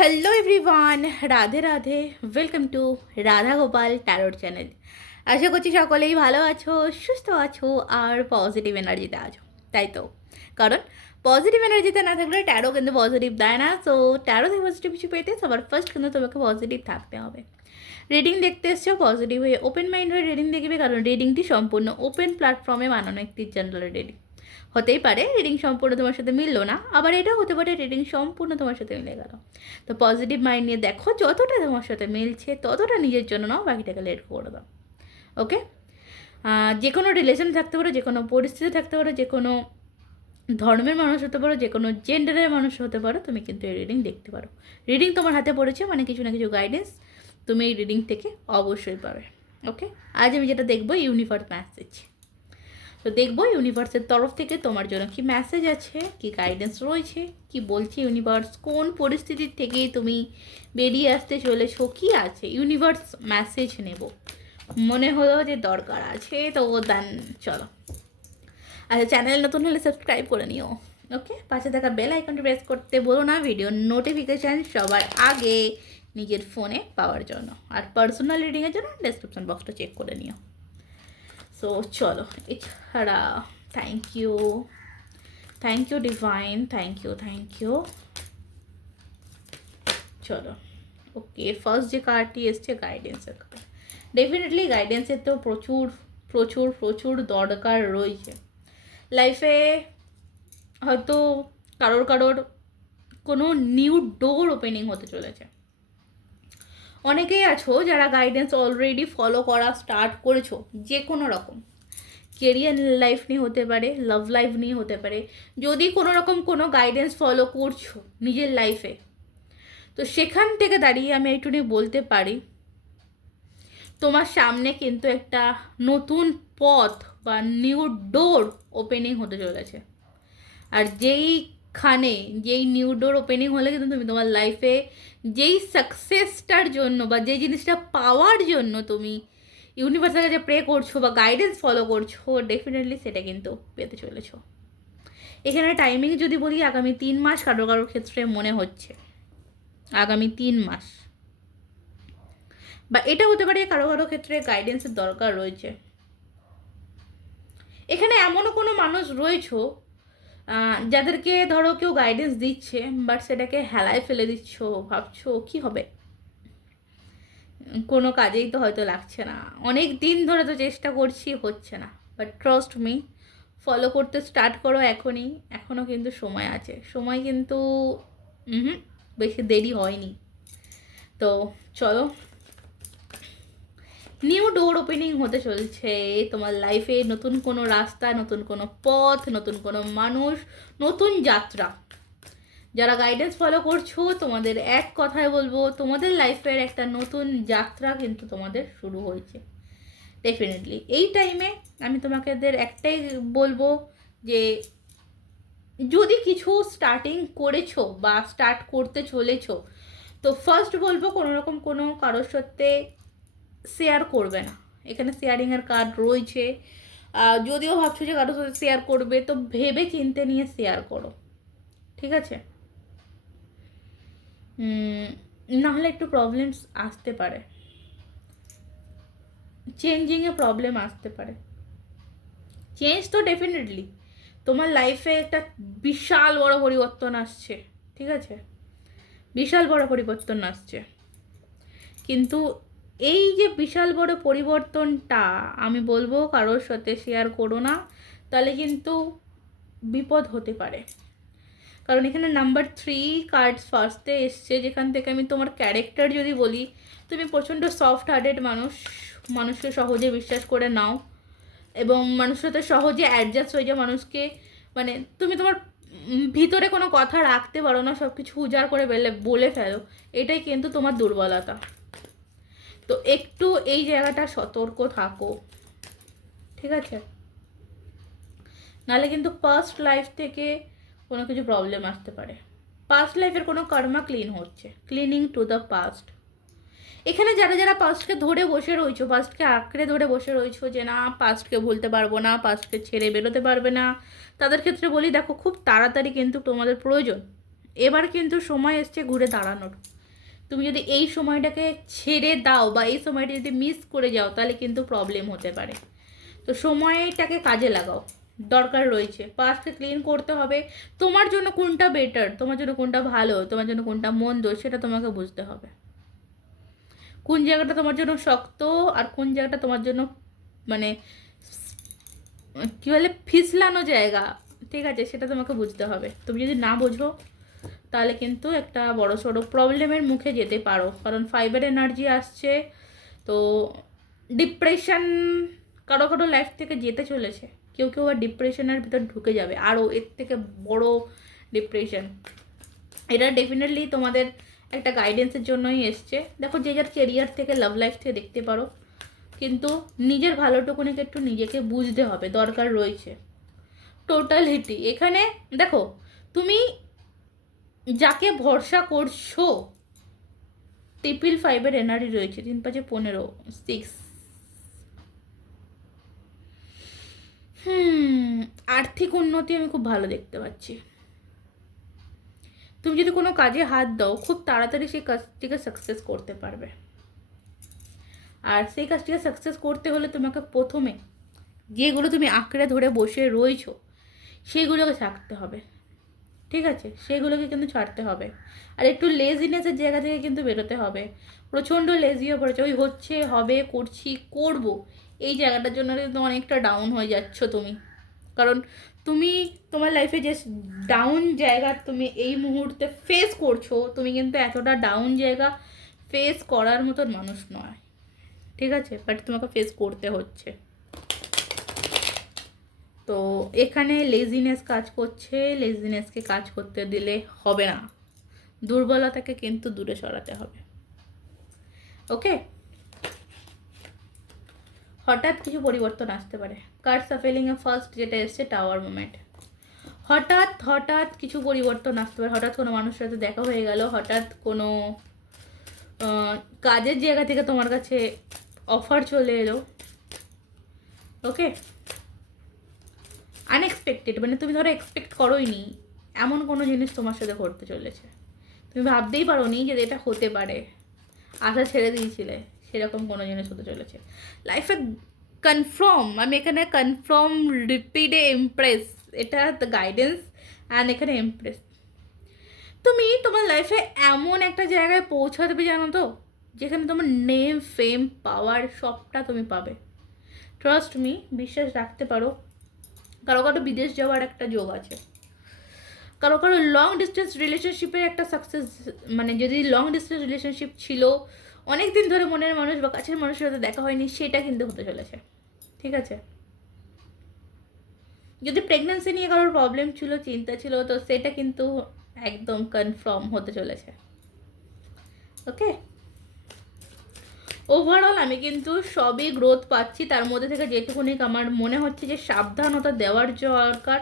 Hello everyone, Radhe Radhe. Welcome to Radha Gopal tarot channel. আশা করছি সকলেই ভালো আছো, সুস্থ আছো আর পজিটিভ এনার্জিতে আছো, তাই তো? কারণ পজিটিভ এনার্জিতে না থাকলে ট্যারো কিন্তু পজিটিভ দেয় না। সো ট্যারো থেকে পজিটিভ কিছু পেতে সবার ফার্স্ট কিন্তু তোমাকে পজিটিভ থাকতে হবে। রিডিং দেখতে এসছো, পজিটিভ হয়ে ওপেন মাইন্ড হয়ে রিডিং দেখবে, কারণ রিডিংটি সম্পূর্ণ ওপেন প্ল্যাটফর্মে বানানো একটি জেনারেল রিডিং। হতেই পারে রিডিং সম্পূর্ণ তোমার সাথে মিললো না, আবার এটাও হতে পারে রিডিং সম্পূর্ণ তোমার সাথে মিলে গেল। তো পজিটিভ মাইন্ড নিয়ে দেখো, যতটা তোমার সাথে মিলছে ততটা নিজের জন্য নাও, বাকিটাকে লেট করে দাও। ওকে? যে কোনো রিলেশন থাকতে পারো, যে কোনো পরিস্থিতি থাকতে পারো, যে কোনো ধর্মের মানুষ হতে পারো, যে কোনো জেন্ডারের মানুষ হতে পারো, তুমি কিন্তু এই রিডিং দেখতে পারো। রিডিং তোমার হাতে পড়েছে মানে কিছু না কিছু গাইডেন্স তুমি এই রিডিং থেকে অবশ্যই পাবে। ওকে? আজ আমি যেটা দেখবো ইউনিভার্স মেসেজ। তো দেখবো ইউনিভার্সের তরফ থেকে তোমার জন্য কি মেসেজ আছে, কি গাইডেন্স রয়েছে, কি বলছে ইউনিভার্স, কোন পরিস্থিতির থেকে তুমি বেরিয়ে আসতে চলেছো, কি আছে ইউনিভার্স মেসেজ নেব। মনে হলো যে দরকার আছে, তো দেন চলো। আচ্ছা, চ্যানেল নতুন হলে সাবস্ক্রাইব করে নিও। ওকে? পাশে থাকা বেল আইকনটি প্রেস করতে বলো না, ভিডিও নোটিফিকেশান সবার আগে নিজের ফোনে পাওয়ার জন্য। আর পার্সোনাল রিডিংয়ের জন্য ডেসক্রিপশন বক্সটা চেক করে নিও। সো চলো, এছাড়া thank you divine, thank you. চলো, ওকে, ফার্স্ট যে কার্ডটি এসছে গাইডেন্সের কার্ড। ডেফিনেটলি গাইডেন্সের তো প্রচুর প্রচুর প্রচুর দরকার রয়েছে লাইফে। হয়তো কারোর কোনো নিউ ডোর ওপেনিং হতে চলেছে। অনেকেই আছো যারা গাইডেন্স অলরেডি ফলো করা স্টার্ট করেছো, যে কোনো রকম কেরিয়ার লাইফ নিয়ে হতে পারে, লাভ লাইফ নিয়ে হতে পারে। যদি কোনো রকম কোনো গাইডেন্স ফলো করছো নিজের লাইফে, তো সেখান থেকে দাঁড়িয়ে আমি একটুখানি বলতে পারি তোমার সামনে কিন্তু একটা নতুন পথ বা নিউ ডোর ওপেনিং হতে চলেছে। আর যেই নিউ ডোর ওপেনিং হলে কিন্তু তুমি তোমার লাইফে যেই সাকসেসটার জন্য বা যেই জিনিসটা পাওয়ার জন্য তুমি ইউনিভার্সের কাছে প্রে করছো বা গাইডেন্স ফলো করছো, ডেফিনেটলি সেটা কিন্তু পেতে চলেছো। এখানে টাইমিং যদি বলি, আগামী 3 মাস কারোর ক্ষেত্রে মনে হচ্ছে, আগামী 3 মাস। বা এটা হতে পারে কারো ক্ষেত্রে গাইডেন্সের দরকার রয়েছে। এখানে এমনও কোনো মানুষ রয়েছো যাদেরকে ধরো কেউ গাইডেন্স দিচ্ছে, বাট সেটাকে হেলায় ফেলে দিচ্ছ, ভাবছো কি হবে, কোনো কাজেই তো হয়তো লাগছে না, অনেক দিন ধরে তো চেষ্টা করছি, হচ্ছে না। বাট ট্রাস্ট মি, ফলো করতে স্টার্ট করো এখনই, এখনও কিন্তু সময় আছে, সময় কিন্তু বেশি দেরি হয়নি। তো চলো, নিউ ডোর ওপেনিং হতে চলছে তোমার লাইফে, নতুন কোনো রাস্তা, নতুন কোনো পথ, নতুন কোনো মানুষ, নতুন যাত্রা। যারা গাইডেন্স ফলো করছো, তোমাদের এক কথায় বলবো, তোমাদের লাইফের একটা নতুন যাত্রা কিন্তু তোমাদের শুরু হয়েছে। ডেফিনেটলি এই টাইমে আমি তোমাদের একটাই বলবো যে যদি কিছু স্টার্টিং করেছো বা স্টার্ট করতে চলেছো, তো ফার্স্ট বলবো কোনো রকম কোনো কারোর সাথে শেয়ার করবে না। এখানে শেয়ারিংয়ের কার্ড রয়েছে। যদিও ভাবছো যে কারোর সাথে শেয়ার করবে, তো ভেবে চিনতে নিয়ে শেয়ার করো, ঠিক আছে? নাহলে একটু প্রবলেমস আসতে পারে, চেঞ্জিংয়ে প্রবলেম আসতে পারে। চেঞ্জ তো ডেফিনেটলি তোমার লাইফে একটা বিশাল বড় পরিবর্তন আসছে, ঠিক আছে? বিশাল বড় পরিবর্তন আসছে, কিন্তু এই যে বিশাল বড় পরিবর্তনটা আমি বলবো কারোর সাথে শেয়ার করো না, তাহলে কিন্তু বিপদ হতে পারে। কারণ এখানে নাম্বার 3 কার্ডস ফার্স্টে এসছে, যেখান থেকে আমি তোমার ক্যারেক্টার যদি বলি, তুমি প্রচণ্ড সফট হার্টেড মানুষ, মানুষকে সহজে বিশ্বাস করে নাও এবং মানুষের সাথে সহজে অ্যাডজাস্ট হয়ে যাও। মানুষকে মানে তুমি তোমার ভিতরে কোনো কথা রাখতে পারো না, সব কিছু উজাড় করে বলে ফেলো, এটাই কিন্তু তোমার দুর্বলতা। তো একটু এই জায়গাটা সতর্ক থাকো, ঠিক আছে? নাহলে কিন্তু পাস্ট লাইফ থেকে কোনো কিছু প্রবলেম আসতে পারে। পাস্ট লাইফের কোনো কর্মা ক্লিন হচ্ছে, ক্লিনিং টু দ্য পাস্ট। এখানে যারা যারা পাস্টকে ধরে বসে রয়েছো, পাস্টকে আঁকড়ে ধরে বসে রয়েছো যে না পাস্টকে ভুলতে পারবো না, পাস্টকে ছেড়ে বেরোতে পারবে না, তাদের ক্ষেত্রে বলি দেখো খুব তাড়াতাড়ি কিন্তু তোমাদের প্রয়োজন এবার কিন্তু সময় এসছে ঘুরে দাঁড়ানোর। তুমি যদি এই সময়টাকে ছেড়ে দাও বা এই সময়টা যদি মিস করে যাও তাহলে কিন্তু প্রবলেম হতে পারে। তো সময়টাকে কাজে লাগাও, দরকার রয়েছে। পাস্টকে ক্লিন করতে হবে। তোমার জন্য কোনটা বেটার, তোমার জন্য কোনটা ভালো, তোমার জন্য কোনটা মন্দ, সেটা তোমাকে বুঝতে হবে। কোন জায়গাটা তোমার জন্য শক্ত আর কোন জায়গাটা তোমার জন্য মানে কী বলে ফিসলানো জায়গা, ঠিক আছে, সেটা তোমাকে বুঝতে হবে। তুমি যদি না বোঝো তাহলে কিন্তু একটা বড় সড়ো প্রবলেমের মুখে যেতে পারো। কারণ ফাইবার এনার্জি আসছে, তো ডিপ্রেশন কারো কারো লাইফ থেকে যেতে চলেছে। কেউ কেউ আর ডিপ্রেশনের ভিতর ঢুকে যাবে, আরও এর থেকে বড় ডিপ্রেশন। এটা ডেফিনেটলি তোমাদের একটা গাইডেন্সের জন্যই এসছে। দেখো, যে যার কেরিয়ার থেকে, লাভ লাইফ থেকে দেখতে পারো, কিন্তু নিজের ভালোটুকুনিকে একটু নিজেকে বুঝতে হবে, দরকার রয়েছে। টোটালিটি এখানে দেখো, তুমি যাকে ভরসা করছো, ট্রিপল ফাইভের এনার্জি রয়েছে, 3 5 15 6। আর্থিক উন্নতি আমি খুব ভালো দেখতে পাচ্ছি। তুমি যদি কোনো কাজে হাত দাও, খুব তাড়াতাড়ি সেই কাজটিকে সাকসেস করতে পারবে। আর সেই কাজটিকে সাকসেস করতে হলে তোমাকে প্রথমে যেগুলো তুমি আঁকড়ে ধরে বসে রয়েছো সেইগুলোকে ছাড়তে হবে, ঠিক আছে, সেগুলোকে কিন্তু ছাড়তে হবে। আর একটু লেজিনেসের জায়গা থেকে কিন্তু বেরোতে হবে। প্রচণ্ড লেজি হয়ে পড়েছে, ওই হচ্ছে, হবে, করছি, করব, এই জায়গাটার জন্য কিন্তু অনেকটা ডাউন হয়ে যাচ্ছ তুমি। কারণ তুমি তোমার লাইফে যে ডাউন জায়গা তুমি এই মুহূর্তে ফেস করছো, তুমি কিন্তু এতটা ডাউন জায়গা ফেস করার মতন মানুষ নয়, ঠিক আছে, বাট তোমাকে ফেস করতে হচ্ছে। তো এখানে লেজিনেস কাজ করছে, লেজিনেসকে কাজ করতে দিলে হবে না, দুর্বলতাকে কিন্তু দূরে সরাতে হবে। ওকে, হঠাৎ কিছু পরিবর্তন আসতে পারে। কার্ড সাফেলিংয়ে ফার্স্ট যেটা এসছে টাওয়ার মুভমেন্ট। হঠাৎ হঠাৎ কিছু পরিবর্তন আসতে পারে। হঠাৎ কোনো মানুষের সাথে দেখা হয়ে গেল, হঠাৎ কোনো কাজের জায়গা থেকে তোমার কাছে অফার চলে এলো। ওকে, আনএক্সপেক্টেড, মানে তুমি ধরো এক্সপেক্ট করোই নি এমন কোনো জিনিস তোমার সাথে ঘটতে চলেছে। তুমি ভাবতেই পারো নি যে এটা হতে পারে, আশা ছেড়ে দিয়েছিলে, সেরকম কোনো জিনিস হতে চলেছে লাইফে। কনফার্ম, আমি এখানে কনফার্ম, রিপিটে ইমপ্রেস, এটা গাইডেন্স অ্যান্ড এখানে ইমপ্রেস। তুমি তোমার লাইফে এমন একটা জায়গায় পৌঁছাবে জানো তো, যেখানে তোমার নেম, ফেম, পাওয়ার সবটা তুমি পাবে। ট্রাস্ট মি, বিশ্বাস রাখতে পারো। কারো কারো বিদেশ যাওয়ার একটা যোগ আছে, কারো কারো লং ডিস্টেন্স রিলেশনশিপের একটা সাকসেস, মানে যদি লং ডিস্টেন্স রিলেশনশিপ ছিল, অনেক দিন ধরে মনের মানুষ বা কাছের মানুষের সাথে দেখা হয়নি, সেটা কিন্তু হতে চলেছে, ঠিক আছে। যদি প্রেগনেন্সি নিয়ে কারোর প্রবলেম ছিল, চিন্তা ছিল, তো সেটা কিন্তু একদম কনফার্ম হতে চলেছে। ওকে, ওভারঅল আমি কিন্তু সবই গ্রোথ পাচ্ছি। তার মধ্যে থেকে যেটুকুনি আমার মনে হচ্ছে যে সাবধানতা দেওয়ার দরকার,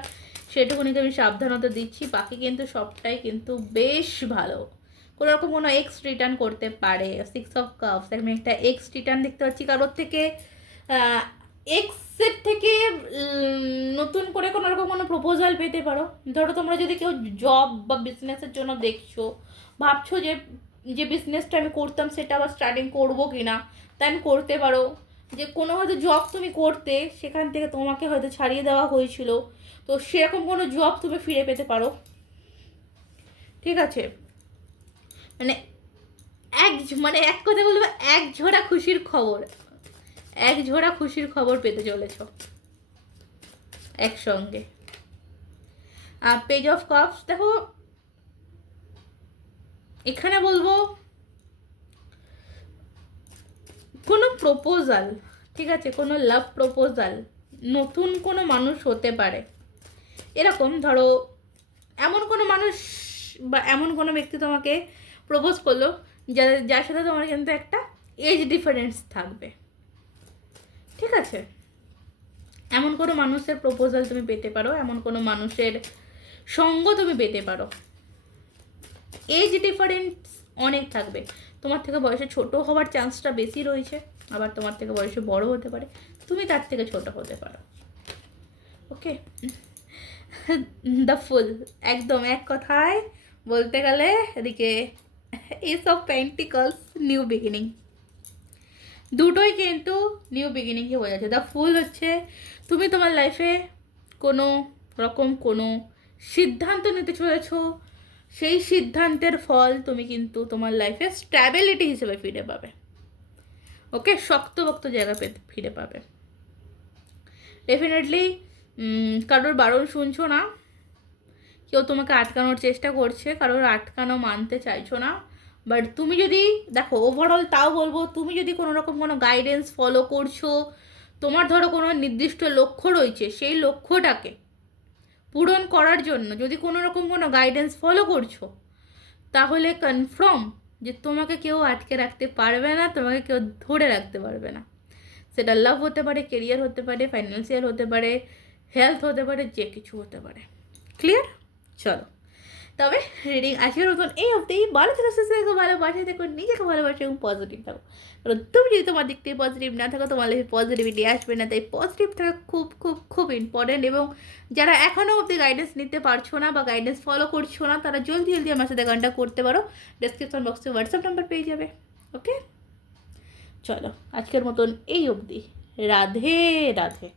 সেটুকুনিকে আমি সাবধানতা দিচ্ছি। বাকি কিন্তু সবটাই কিন্তু বেশ ভালো। কোনো রকম কোনো এক্স রিটার্ন করতে পারে। 6 অফ কাপস, আমি একটা এক্স রিটার্ন দেখতে পাচ্ছি কারোর থেকে। এক্সের থেকে নতুন করে কোনো রকম কোনো প্রপোজাল পেতে পারো। ধরো তোমরা যদি কেউ জব বা বিজনেসের জন্য দেখছো, ভাবছো যে যে বিজনেসটা আমি করতাম সেটা আবার স্টার্টিং করবো কি না, তাই আমি করতে পারো। যে কোনো হয়তো জব তুমি করতে, সেখান থেকে তোমাকে হয়তো ছাড়িয়ে দেওয়া হয়েছিল, তো সেরকম কোনো জব তুমি ফিরে পেতে পারো, ঠিক আছে। মানে মানে এক কথা বলবো, এক ঝোড়া খুশির খবর, এক ঝোড়া খুশির খবর পেতে চলেছ একসঙ্গে। আর পেজ অফ কাপস দেখো, এখানে বলবো কোনো প্রপোজাল, ঠিক আছে, কোনো লাভ প্রপোজাল, নতুন কোনো মানুষ হতে পারে। এরকম ধরো এমন কোনো মানুষ বা এমন কোনো ব্যক্তি তোমাকে প্রপোজ করলো যার সাথে তোমার কিন্তু একটা এজ ডিফারেন্স থাকবে, ঠিক আছে। এমন কোনো মানুষের প্রপোজাল তুমি পেতে পারো, এমন কোনো মানুষের সঙ্গ তুমি পেতে পারো। এজ ডিফারেন্স অনেক থাকবে, তোমার থেকে বয়সে ছোট হওয়ার চান্সটা বেশি রয়েছে, আবার তোমার থেকে বয়সে বড় হতে পারে, তুমি তার থেকে ছোট হতে পারো। ওকে, দ্য ফুল, একদম এক কথায় বলতে গেলে এদিকে S of pentacles, new beginning, দুটোই কিন্তু নিউ বিগিনিংকে বোঝাচ্ছে। দ্য ফুল হচ্ছে তুমি তোমার লাইফে কোনো রকম কোনো সিদ্ধান্ত নিতে চলেছ, সেই সিদ্ধান্তের ফল তুমি কিন্তু তোমার লাইফে স্ট্যাবিলিটি হিসেবে ফিরে পাবে। ওকে, শক্তপোক্ত জায়গা ফিরে পাবে ডেফিনেটলি। কারোর বারণ শুনছো না, কেউ তোমাকে আটকানোর চেষ্টা করছে, কারোর আটকানো মানতে চাইছো না। বাট তুমি যদি দেখো ওভারঅল, তাও বলবো তুমি যদি কোনো রকম কোনো গাইডেন্স ফলো করছো, তোমার ধরো কোনো নির্দিষ্ট লক্ষ্য রয়েছে, সেই লক্ষ্যটাকে পূরণ করার জন্য যদি কোনো রকম কোনো গাইডেন্স ফলো করছো, তাহলে কনফার্ম যে তোমাকে কেউ আটকে রাখতে পারবে না, তোমাকে কেউ ধরে রাখতে পারবে না। সেটা লাভ হতে পারে, কেরিয়ার হতে পারে, ফাইন্যান্সিয়াল হতে পারে, হেলথ হতে পারে, যে কিছু হতে পারে। ক্লিয়ার? চলো তবে রিডিং আজকের মতন এই অবধি। ভালো থাকো, সুস্থ থাকো, ভালোবাসে দেখো, নিজেকে ভালোবাসে এবং পজিটিভ থাকো। কারণ তুমি যদি তোমার দিক থেকে পজিটিভ না থাকো, তোমার লাইফে পজিটিভিটি আসবে না। তাই পজিটিভ থাকা খুব খুব খুব ইম্পর্টেন্ট। এবং যারা এখনও অবধি গাইডেন্স নিতে পারছো না বা গাইডেন্স ফলো করছো না, তারা জলদি জলদি আমার সাথে কন্ট্যাক্ট করতে পারো। ডেসক্রিপশন বক্সে হোয়াটসঅ্যাপ নাম্বার পেয়ে যাবে। ওকে, চলো আজকের মতন এই অবধি। রাধে রাধে।